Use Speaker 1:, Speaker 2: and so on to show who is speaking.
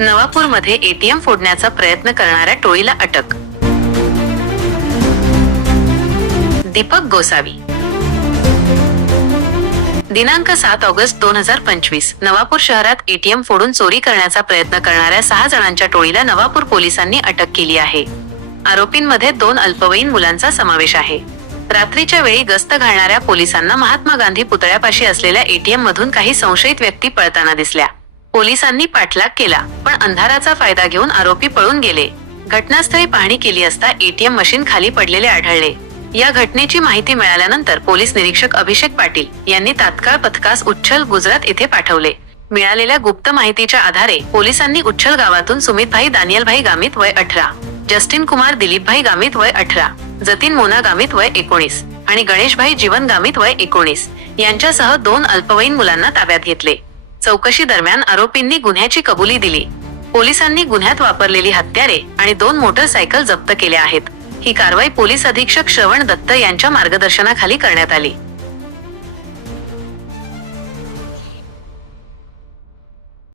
Speaker 1: नवापूरमध्ये ATM फोडण्याचा प्रयत्न करणाऱ्या टोळीला अटक. दीपक गोसावी. दिनांक सात ऑगस्ट दोन हजार पंचवीस नवापूर शहरात एटीएम फोडून चोरी करण्याचा प्रयत्न करणाऱ्या सहा जणांच्या टोळीला नवापूर पोलिसांनी अटक केली आहे. आरोपींमध्ये दोन अल्पवयीन मुलांचा समावेश आहे. रात्रीच्या वेळी गस्त घालणाऱ्या पोलिसांना महात्मा गांधी पुतळ्यापाशी असलेल्या एटीएम मधून काही संशयित व्यक्ती पळताना दिसल्या. पोलिसांनी पाठलाग केला पण अंधाराचा फायदा घेऊन आरोपी पळून गेले. घटनास्थळी पाहणी केली असता एटीएम मशीन खाली पडलेले आढळले. या घटनेची माहिती मिळाल्यानंतर पोलीस निरीक्षक अभिषेक पाटील यांनी तात्काळ पथकास उच्छल गुजरात येथे पाठवले. मिळालेल्या गुप्त माहितीच्या आधारे पोलिसांनी उच्छल गावातून सुमितभाई दानियलभाई गामित वय अठरा जस्टिन कुमार दिलीपभाई गामित वय अठरा जतीन मोना गामित वय एकोणीस आणि गणेशभाई जीवन गामित वय एकोणीस यांच्यासह दोन अल्पवयीन मुलांना ताब्यात घेतले. चौकशी दरम्यान आरोपींनी गुन्ह्याची कबुली दिली. पोलिसांनी गुन्ह्यात वापरलेली हत्यारे आणि दोन मोटरसायकल जप्त केल्या आहेत. ही कारवाई पोलीस अधीक्षक श्रवण दत्त यांच्या मार्गदर्शनाखाली करण्यात आली.